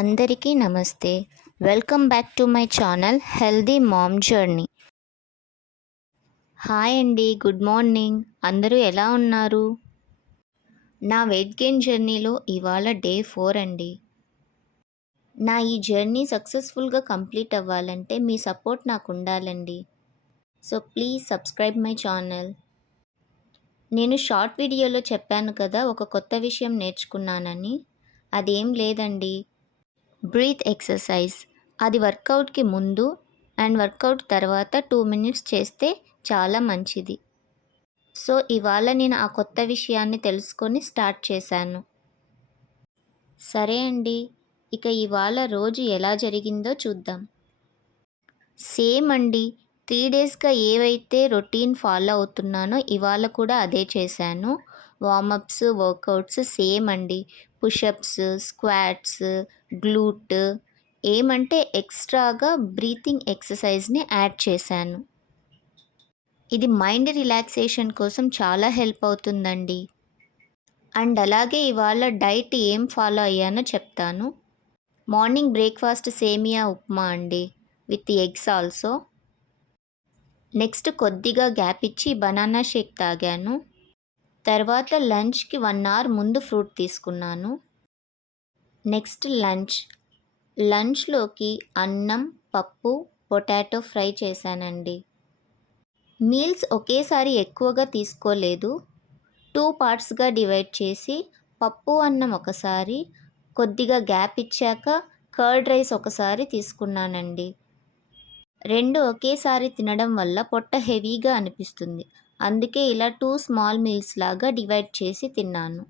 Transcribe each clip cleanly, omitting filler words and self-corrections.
అందరికీ నమస్తే. Welcome back to my channel healthy mom journey. Hi అండి, గుడ్ మార్నింగ్. అందరూ ఎలా ఉన్నారు? నా వెయిట్ గెయిన్ జర్నీలో ఇవాళ డే 4 అండి. నా ఈ జర్నీ సక్సెస్ఫుల్గా కంప్లీట్ అవ్వాలంటే మీ సపోర్ట్ నాకు ఉండాలండి. So please subscribe my channel. నేను షార్ట్ వీడియోలో చెప్పాను కదా, ఒక కొత్త విషయం నేర్చుకున్నానని. అదేం లేదండి, బ్రీత్ ఎక్సర్సైజ్. అది వర్కౌట్కి ముందు అండ్ వర్కౌట్ తర్వాత 2 మినిట్స్ చేస్తే చాలా మంచిది. సో ఇవాళ నేను ఆ కొత్త విషయాన్ని తెలుసుకొని స్టార్ట్ చేశాను. సరే అండి, ఇక ఇవాళ రోజు ఎలా జరిగిందో చూద్దాం. సేమ్ అండి, 3 డేస్గా ఏవైతే రొటీన్ ఫాలో అవుతున్నానో ఇవాళ కూడా అదే చేశాను. వార్మప్స్, వర్కౌట్స్ సేమ్ అండి. పుషప్స్, స్క్వాట్స్, గ్లూట్, ఏమంటే ఎక్స్ట్రాగా బ్రీతింగ్ ఎక్సర్సైజ్ని యాడ్ చేశాను. ఇది మైండ్ రిలాక్సేషన్ కోసం చాలా హెల్ప్ అవుతుందండి. అండ్ అలాగే ఇవాళ డైట్ ఏం ఫాలో అయ్యానో చెప్తాను. మార్నింగ్ బ్రేక్ఫాస్ట్ సేమియా ఉప్మా అండి, విత్ ఎగ్స్ ఆల్సో. నెక్స్ట్ కొద్దిగా గ్యాప్ ఇచ్చి బనానా షేక్ తాగాను. తర్వాత లంచ్కి 1 అవర్ ముందు ఫ్రూట్ తీసుకున్నాను. నెక్స్ట్ లంచ్లోకి అన్నం, పప్పు, పొటాటో ఫ్రై చేశానండి. మీల్స్ ఒకేసారి ఎక్కువగా తీసుకోలేదు, 2 పార్ట్స్గా డివైడ్ చేసి పప్పు అన్నం ఒకసారి, కొద్దిగా గ్యాప్ ఇచ్చాక కర్డ్ రైస్ ఒకసారి తీసుకున్నానండి. 2 ఒకేసారి తినడం వల్ల పొట్ట హెవీగా అనిపిస్తుంది, అందుకే ఇలా 2 స్మాల్ మీల్స్ లాగా డివైడ్ చేసి తిన్నాను.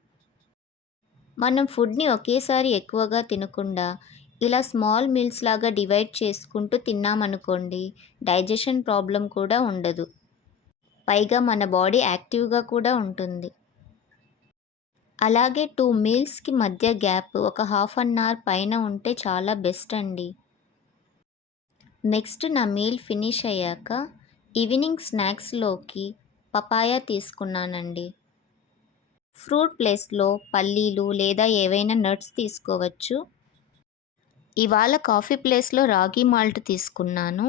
మనం ఫుడ్ని ఒకేసారి ఎక్కువగా తినకుండా ఇలా స్మాల్ మీల్స్ లాగా డివైడ్ చేసుకుంటూ తిన్నామనుకోండి, డైజెషన్ ప్రాబ్లం కూడా ఉండదు. పైగా మన బాడీ యాక్టివ్గా కూడా ఉంటుంది. అలాగే 2 మీల్స్కి మధ్య గ్యాప్ ఒక హాఫ్ అన్ అవర్ పైన ఉంటే చాలా బెస్ట్ అండి. నెక్స్ట్ నా మీల్ ఫినిష్ అయ్యాక ఈవినింగ్ స్నాక్స్లోకి పపాయా తీసుకున్నానండి. ఫ్రూట్ ప్లేస్లో పల్లీలు లేదా ఏవైనా నట్స్ తీసుకోవచ్చు. ఇవాళ కాఫీ ప్లేస్లో రాగి మాల్ట్ తీసుకున్నాను.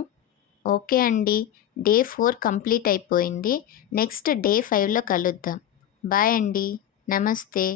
ఓకే అండి, డే 4 కంప్లీట్ అయిపోయింది. నెక్స్ట్ డే 5లో కలుద్దాం. బాయ్ అండి, నమస్తే.